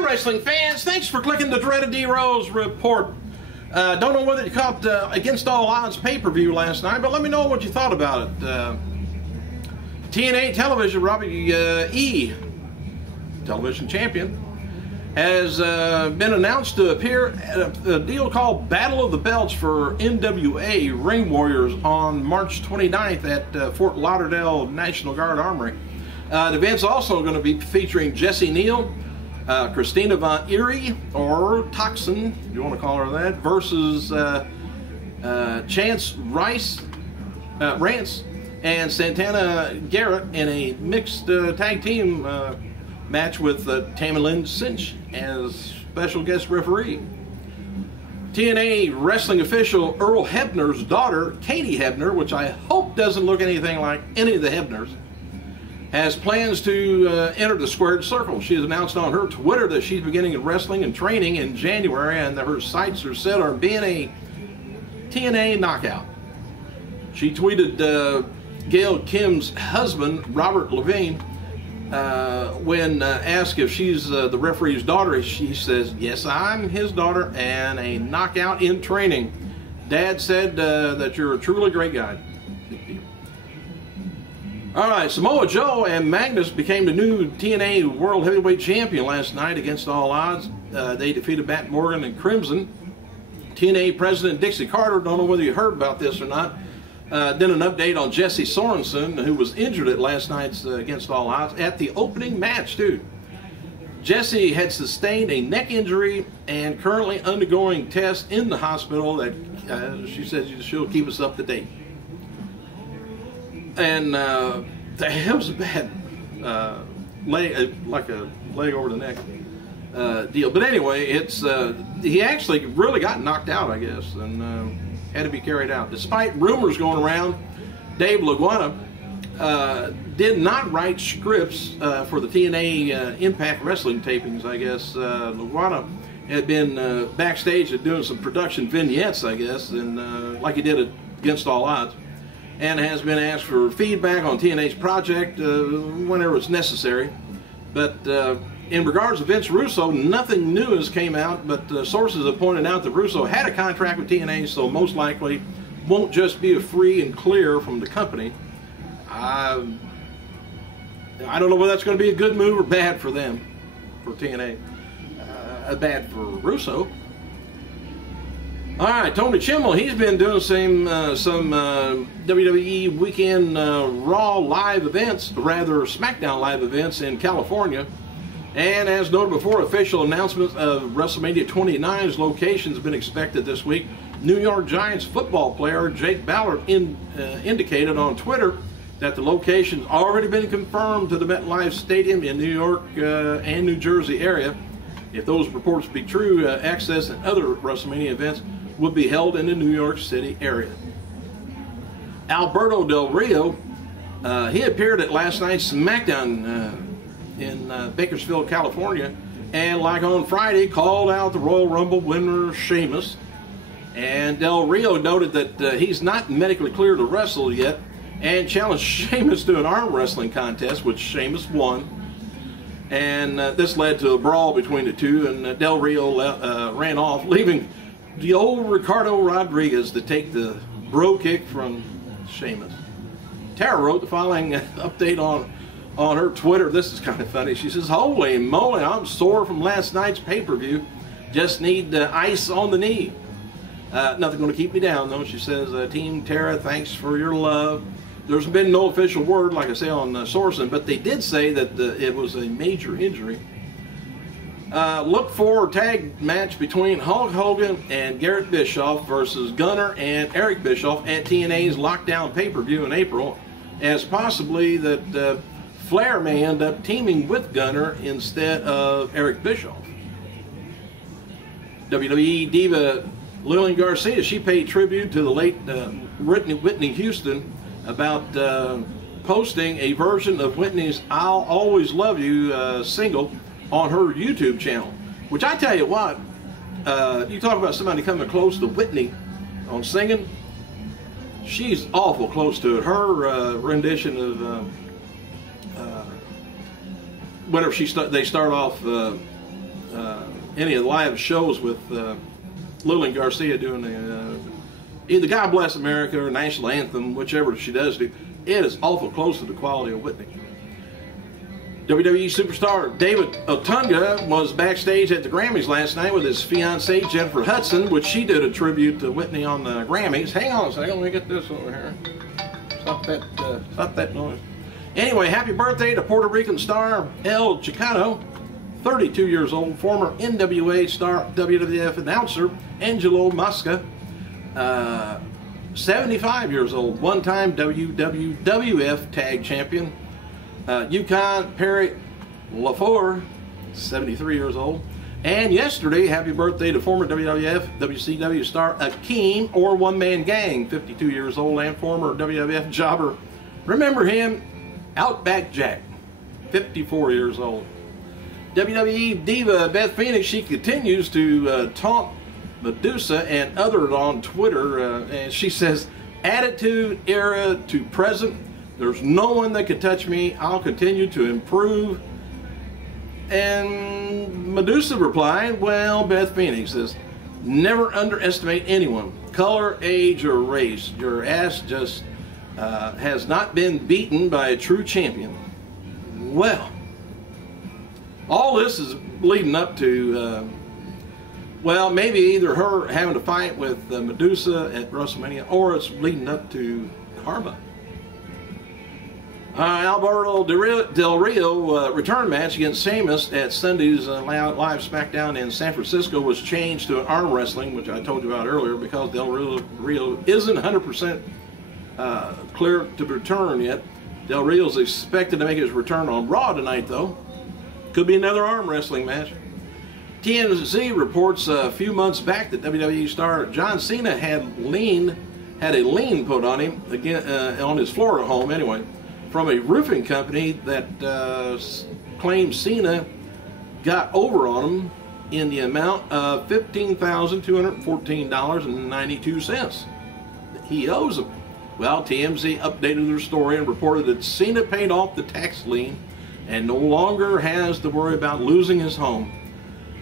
Hi, wrestling fans. Thanks for clicking the dreaded D-Rose report. Don't know whether you caught Against All Odds pay-per-view last night, but let me know what you thought about it. TNA Television, Robbie E, television champion, has been announced to appear at a deal called Battle of the Belts for NWA Ring Warriors on March 29th at Fort Lauderdale National Guard Armory. The event's also going to be featuring Jessie Neal, Christina Von Eerie, or Toxin, if you want to call her that, versus Chance Rance and Santana Garrett in a mixed tag team match with Tammy Lynn Cinch as special guest referee. TNA wrestling official Earl Hebner's daughter, Katie Hebner, which I hope doesn't look anything like any of the Hebners, has plans to enter the squared circle. She has announced on her Twitter that she's beginning wrestling and training in January, and that her sights are set on being a TNA knockout. She tweeted Gail Kim's husband, Robert Levine, when asked if she's the referee's daughter. She says, "Yes, I'm his daughter and a knockout in training. Dad said that you're a truly great guy." Big deal. All right, Samoa Joe and Magnus became the new TNA World Heavyweight Champion last night against all odds. They defeated Matt Morgan and Crimson. TNA President Dixie Carter, don't know whether you heard about this or not, did an update on Jesse Sorensen, who was injured at last night's Against All Odds at the opening match, too. Jesse had sustained a neck injury and currently undergoing tests in the hospital that she says she'll keep us up to date. And it was a bad leg, like a leg over the neck deal. But anyway, it's he actually really got knocked out, I guess, and had to be carried out. Despite rumors going around, Dave LaGuardia did not write scripts for the TNA Impact Wrestling tapings, I guess. LaGuardia had been backstage at doing some production vignettes, I guess, and like he did Against All Odds, and has been asked for feedback on TNA's project whenever it's necessary. But in regards to Vince Russo, nothing new has came out, but sources have pointed out that Russo had a contract with TNA, so most likely won't just be a free and clear from the company. I don't know whether that's going to be a good move or bad for them, for TNA. Bad for Russo. All right, Tony Chimel, he's been doing some WWE Weekend Raw live events, rather SmackDown live events in California. And as noted before, official announcement of WrestleMania 29's location has been expected this week. New York Giants football player Jake Ballard indicated on Twitter that the location's already been confirmed to the MetLife Stadium in New York and New Jersey area. If those reports be true, Access and other WrestleMania events will be held in the New York City area. Alberto Del Rio, he appeared at last night's SmackDown in Bakersfield, California, and like on Friday, called out the Royal Rumble winner Sheamus. And Del Rio noted that he's not medically cleared to wrestle yet, and challenged Sheamus to an arm wrestling contest, which Sheamus won. And this led to a brawl between the two, and Del Rio ran off, leaving the old Ricardo Rodriguez to take the bro kick from Sheamus. Tara wrote the following update on her Twitter. This is kind of funny. She says, "Holy moly, I'm sore from last night's pay-per-view. Just need ice on the knee. Nothing going to keep me down, though." She says, "Team Tara, thanks for your love." There's been no official word, like I say, on Sorensen, but they did say that it was a major injury. Look for a tag match between Hulk Hogan and Garrett Bischoff versus Gunner and Eric Bischoff at TNA's Lockdown pay-per-view in April, as possibly that Flair may end up teaming with Gunner instead of Eric Bischoff. WWE diva Lillian Garcia, she paid tribute to the late Whitney Houston about posting a version of Whitney's "I'll Always Love You" single on her YouTube channel, which I tell you what, you talk about somebody coming close to Whitney on singing, she's awful close to it. Her rendition of whenever they start off any of the live shows with Lillian Garcia doing either God Bless America or National Anthem, whichever she does do, it is awful close to the quality of Whitney. WWE superstar David Otunga was backstage at the Grammys last night with his fiancée Jennifer Hudson, which she did a tribute to Whitney on the Grammys. Hang on a second, let me get this over here. Stop that noise. Anyway, happy birthday to Puerto Rican star El Chicano, 32 years old, former NWA star, WWF announcer Angelo Mosca, 75 years old, one-time WWF tag champion, Yukon Perry LaFour, 73 years old. And yesterday, happy birthday to former WWF, WCW star Akeem, or One Man Gang, 52 years old, and former WWF jobber. Remember him? Outback Jack, 54 years old. WWE diva Beth Phoenix, she continues to taunt Medusa and others on Twitter, and she says, attitude era to present, there's no one that can touch me, I'll continue to improve. And Medusa replied, well, Beth Phoenix says, never underestimate anyone, color, age, or race. Your ass just has not been beaten by a true champion. Well, all this is leading up to, well, maybe either her having to fight with Medusa at WrestleMania, or it's leading up to Karma. Alberto Del Rio return match against Sheamus at Sunday's live SmackDown in San Francisco was changed to an arm wrestling, which I told you about earlier, because Del Rio isn't 100% clear to return yet. Del Rio is expected to make his return on Raw tonight, though. Could be another arm wrestling match. TMZ reports a few months back that WWE star John Cena had a lien put on him, again, on his Florida home anyway, from a roofing company that claims Cena got over on him in the amount of $15,214.92 that he owes them. Well, TMZ updated their story and reported that Cena paid off the tax lien and no longer has to worry about losing his home.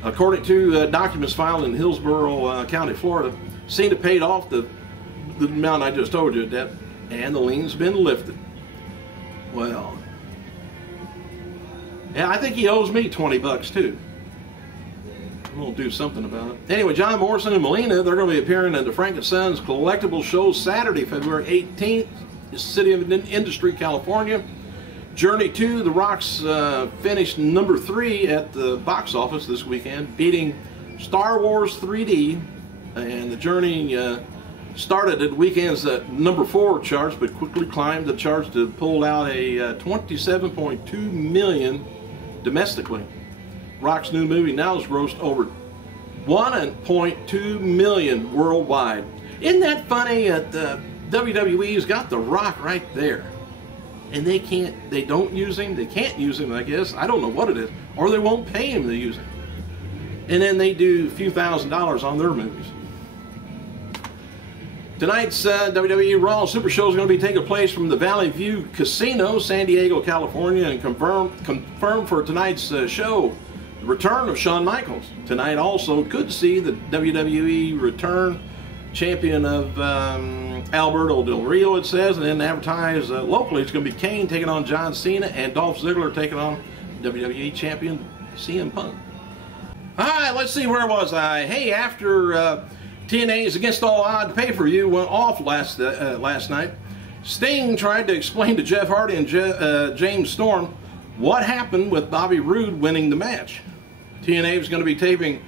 According to documents filed in Hillsborough County, Florida, Cena paid off the amount I just told you, that, and the lien's been lifted. Well, yeah, I think he owes me 20 bucks too. We'll do something about it. Anyway, John Morrison and Melina, they're going to be appearing at the Frank & Sons Collectible Show Saturday, February 18th, in the City of Industry, California. Journey 2, The Rock's finished number 3 at the box office this weekend, beating Star Wars 3D, and the Journey started at the weekend's number 4 charts, but quickly climbed the charts to pull out a 27.2 million domestically. Rock's new movie now has grossed over 1.2 million worldwide. Isn't that funny? WWE's got The Rock right there, and they don't use him. They can't use him, I guess. I don't know what it is, or they won't pay him to use him. And then they do a few $1,000s on their movies. Tonight's WWE Raw Super Show is going to be taking place from the Valley View Casino, San Diego, California, and confirmed for tonight's show, the return of Shawn Michaels. Tonight also could see the WWE return champion of Alberto Del Rio, it says, and then advertised locally it's going to be Kane taking on John Cena and Dolph Ziggler taking on WWE champion CM Punk. All right, let's see, where was I? Hey, after TNA's Against All Odds pay-per-view went off last night, Sting tried to explain to Jeff Hardy and James Storm what happened with Bobby Roode winning the match. TNA is going to be taping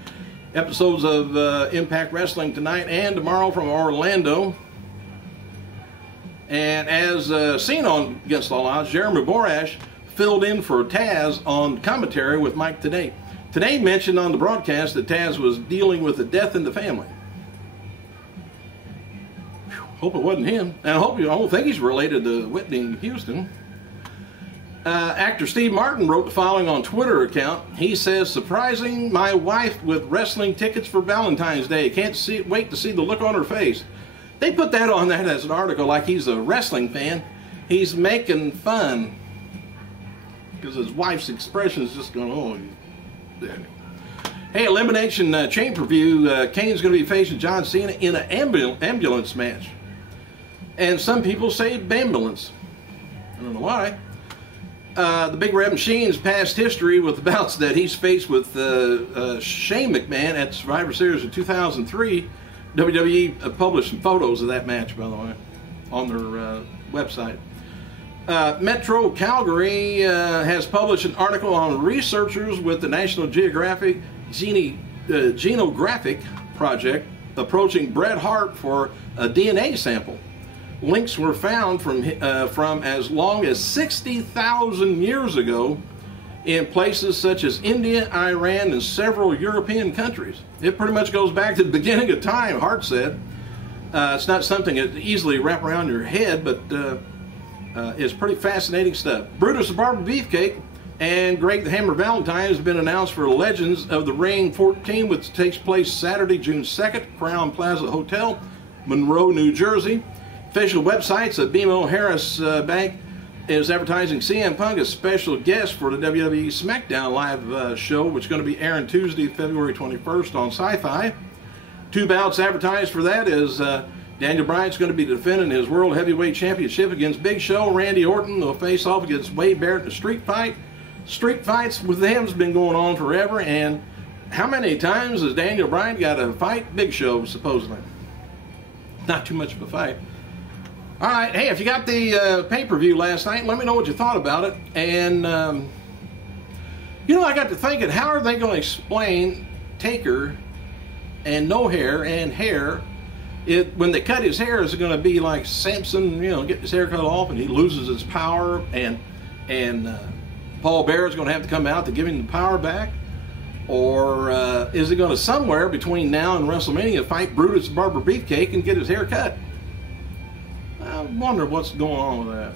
episodes of Impact Wrestling tonight and tomorrow from Orlando. And as seen on Against All Odds, Jeremy Borash filled in for Taz on commentary with Mike Tenay. Tenay mentioned on the broadcast that Taz was dealing with a death in the family. Hope it wasn't him. And I don't think he's related to Whitney Houston. Actor Steve Martin wrote the following on Twitter account. He says, surprising my wife with wrestling tickets for Valentine's Day. Can't wait to see the look on her face. They put that on that as an article like he's a wrestling fan. He's making fun. Because his wife's expression is just going, oh, Hey, Elimination Chamber Review, Kane's going to be facing John Cena in an ambulance match. And some people say ambulance. I don't know why. The Big Red Machine's past history with the bouts that he's faced with Shane McMahon at Survivor Series in 2003. WWE published some photos of that match, by the way, on their website. Metro Calgary has published an article on researchers with the National Geographic Genographic Project approaching Bret Hart for a DNA sample. Links were found from as long as 60,000 years ago in places such as India, Iran, and several European countries. It pretty much goes back to the beginning of time, Hart said. It's not something that easily wrap around your head, but it's pretty fascinating stuff. Brutus the Barber Beefcake and Greg the Hammer Valentine has been announced for Legends of the Ring 14, which takes place Saturday, June 2nd, Crown Plaza Hotel, Monroe, New Jersey. Official websites at BMO Harris Bank is advertising CM Punk as special guest for the WWE SmackDown live show, which is going to be airing Tuesday, February 21st on Sci-Fi. Two bouts advertised for that is Daniel Bryan's going to be defending his World Heavyweight Championship against Big Show. Randy Orton will face off against Wade Barrett in a street fight. Street fights with them has been going on forever, and how many times has Daniel Bryan got to fight Big Show, supposedly? Not too much of a fight. All right, hey, if you got the pay-per-view last night, let me know what you thought about it. And, you know, I got to thinking, how are they going to explain Taker and no hair and hair? When they cut his hair, is it going to be like Samson, you know, get his hair cut off and he loses his power, and Paul Bear's going to have to come out to give him the power back? Or is he going to somewhere between now and WrestleMania fight Brutus the Barber Beefcake and get his hair cut? I wonder what's going on with that.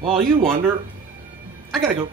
While you wonder, I gotta go.